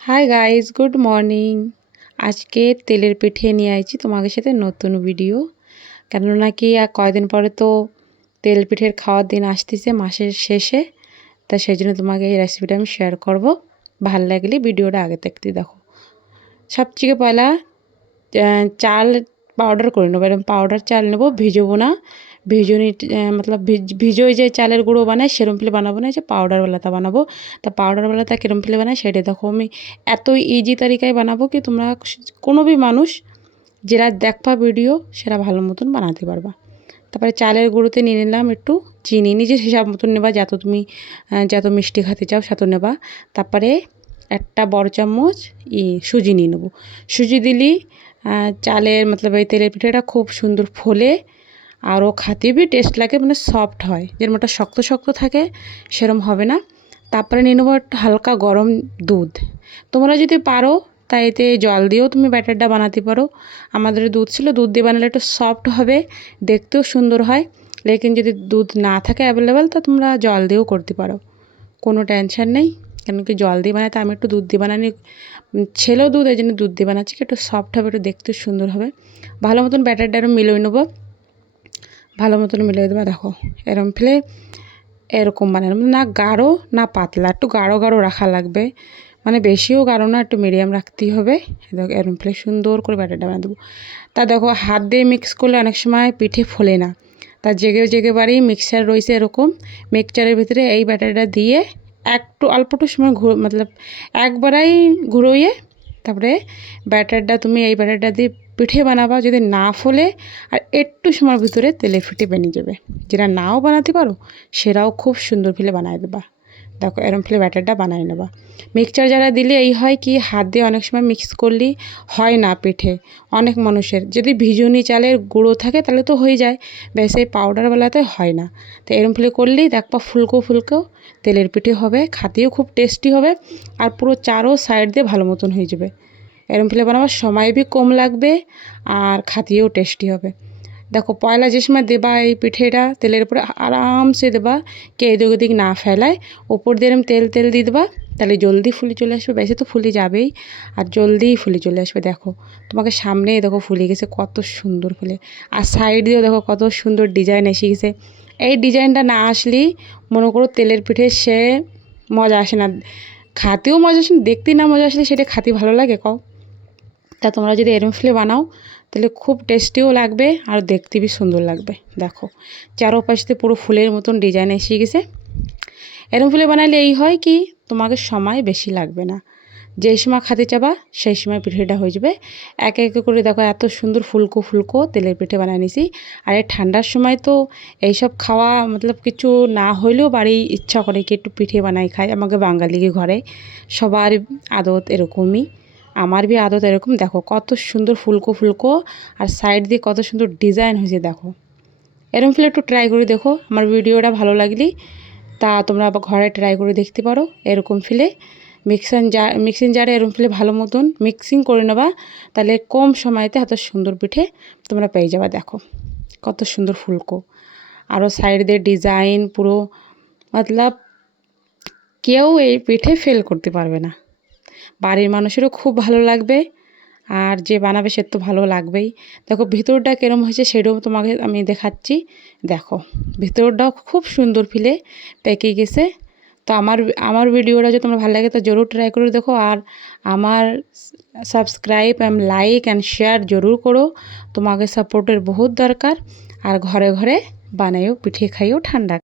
Hi guys, good morning. আজকে তেলের পিঠে নিয়ে আইছি তোমাদের সাথে নতুন ভিডিও। কেননা কি আর কয়দিন পরে তো তেল পিঠের খাওয়ার দিন আসতেছে মাসের শেষে। তা সেই জন্য তোমাকে এই রেসিপিটা আমি শেয়ার করব। ভালো লাগলে ভিডিওটা আগে দেখতে দেখো। সবথেকে পয়লা চাল পাউডার করে নেবো। এরকম পাউডার চাল নেবো, ভিজবো না। ভিজুনি মতলব ভিজোই যে চালের গুঁড়ো বানায় সেরম ফেলে বানাবো না, যে পাউডারওয়ালাটা বানাবো। তা পাউডারওয়ালাটা কীরম ফেলে বানায় সেটা দেখো। আমি এত ইজি তরিকায় বানাবো কি তোমরা কোনো भी মানুষ যারা দেখবা ভিডিও সেরা ভালো মতন বানাতে পারবা। তারপরে চালের গুঁড়োতে নিয়ে নিলাম একটু চিনি, নিজের হিসাব মতন নেবা, যত তুমি যত মিষ্টি খেতে চাও সেত নেবা। তারপরে একটা বড় চামচ সুজি নিয়ে নেবো। সুজি দিলি চালের মতলব এই তেলের পিঠাটা খুব সুন্দর ফোলে, আরও খাতে भी টেস্ট লাগে, মানে সফট হয়। যেরকম একটা শক্ত শক্ত থাকে সেরম হবে না। তারপরে নিয়ে নেবো একটু হালকা গরম দুধ। তোমরা যদি পারো তাই এতে জল দিয়েও তুমি ব্যাটারটা বানাতে পারো। আমাদের দুধ ছিল, দুধ দিয়ে বানালে একটু সফট হবে, দেখতেও সুন্দর হয়। লেকিন যদি দুধ না থাকে অ্যাভেলেবেল তো তোমরা জল দিয়েও করতে পারো, কোনো টেনশন নেই। কেন কি জল দিয়ে বানাতে আমি একটু দুধ দিয়ে বানানি, ছেলেও দুধ, এই জন্য দুধ দিয়ে বানাচ্ছি, একটু সফট হবে, একটু দেখতে সুন্দর হবে। ভালো মতন ব্যাটারটা আরও মিলিয়ে নেবো, ভালো মতন মিলিয়ে দেবো। দেখো এরম ফেলে এরকম বানানো, না গাঢ় না পাতলা, একটু গাঢ় গাঢ় রাখা লাগবে, মানে বেশিও গাঢ় না, একটু মিডিয়াম রাখতেই হবে। দেখো এরম ফেলে সুন্দর করে ব্যাটারটা বানিয়ে দেবো। তা দেখো হাত দিয়ে মিক্স করলে অনেক সময় পিঠে ফোলে না, তা জেগে জেগে বাড়ি মিক্সার রয়েছে এরকম, মিক্সচারের ভিতরে এই ব্যাটারটা দিয়ে একটু অল্পটু সময় মতলব একবারেই ঘুরোইয়ে তারপরে ব্যাটারটা তুমি এই ব্যাটারটা দিয়ে পিঠে বানাবা। যদি না ফোলে আর একটু সময়ের ভিতরে তেলে পিঠে বেরিয়ে যাবে। যেটা নাও বানাতে পারো সেটাও খুব সুন্দর ফেলে বানায় দেবা। দেখো এরম ফেলে ব্যাটারটা বানাই নেবা। মিক্সচার যারা দিলে এই হয় কি হাত দিয়ে অনেক সময় মিক্স করলে হয় না পিঠে অনেক মানুষের, যদি ভিজুনি চালের গুঁড়ো থাকে তাহলে তো হয়ে যায়, বেশ এই পাউডারওয়ালাতে হয় না। তো এরম ফেলে করলেই দেখবা ফুলকো ফুলকো তেলের পিঠে হবে, খাতেও খুব টেস্টি হবে, আর পুরো চারো সাইড দিয়ে ভালো মতন হয়ে যাবে। এরম ফেলে বানাবার সময় भी কম লাগবে আর খাতেও টেস্টি হবে। দেখো পয়লা যে সময় দেবা এই পিঠেটা তেলের উপরে আরামসে দেবা, কে এদিক ওদিক না ফেলায়, ওপর দিয়ে এরম তেল তেল দিয়ে দেবা, তাহলে জলদি ফুলে চলে আসবে। বেশি তো ফুলে যাবেই আর জলদিই ফুলে চলে আসবে। দেখো তোমাকে সামনেই দেখো ফুলে গেছে কত সুন্দর ফুলে, আর সাইড দিয়েও দেখো কত সুন্দর ডিজাইন এসে গেছে। এই ডিজাইনটা না আসলেই মনে করো তেলের পিঠে সে মজা আসে না, খাতেও মজা আসে না, দেখতে না মজা আসলে সেটা খাতে ভালো লাগে কও। তা তোমরা যদি এরম ফেলে বানাও তাহলে খুব টেস্টিও লাগবে আর দেখতে भी সুন্দর লাগবে। দেখো চারোপাশ দিয়ে পুরো ফুলের মতন ডিজাইন এসে গেছে। এরম ফেলে বানালে এই হয় কি তোমাকে সময় বেশি লাগবে না, যেই সময় খেতে চাবা সেই সময় পিঠেটা হয়ে যাবে। একে একে করে দেখো এত সুন্দর ফুলকো ফুলকো তেলের পিঠে বানিয়ে নিছি। আর এই ঠান্ডার সময় তো এইসব খাওয়া মতলব কিছু না হইলেও বাড়ি ইচ্ছা করে কি একটু পিঠে বানাই খাই। আমাকে বাঙালি ঘরে সবার আদত এরকমই, আমার भी আদত এরকম। দেখো কত সুন্দর ফুলকো ফুলকো আর সাইড দিয়ে কত সুন্দর ডিজাইন হয়েছে। দেখো এরকম ফেলে একটু ট্রাই করে দেখো। আমার ভিডিওটা ভালো লাগলে তা তোমরা আবার ঘরে ট্রাই করে দেখতে পারো। এরকম ফেলে মিক্সিং জারে এরকম ফেলে ভালো মতন মিক্সিং করে নেবা, তাহলে কম সময়তে এত সুন্দর পিঠে তোমরা পেয়ে যাবা। দেখো কত সুন্দর ফুলকো, আরও সাইড দিয়ে ডিজাইন পুরো, মতলব কেউ এই পিঠে ফেল করতে পারবে না। বাড়ির মানুষেরও খুব ভালো লাগবে আর যে বানাবে সে তো ভালো লাগবেই। দেখো ভিতরটা কীরকম হয়েছে সেটাও তোমাকে আমি দেখাচ্ছি। দেখো ভিতরটাও খুব সুন্দর ফিলে পেকে গেছে। তো আমার ভিডিওটা যদি তোমার ভালো লাগে তো জরুর ট্রাই করে দেখো, আর আমার subscribe and like and share জরুর করো। তোমাকে সাপোর্টের বহুত দরকার। আর ঘরে ঘরে বানাইও পিঠে খাইও ঠান্ডা।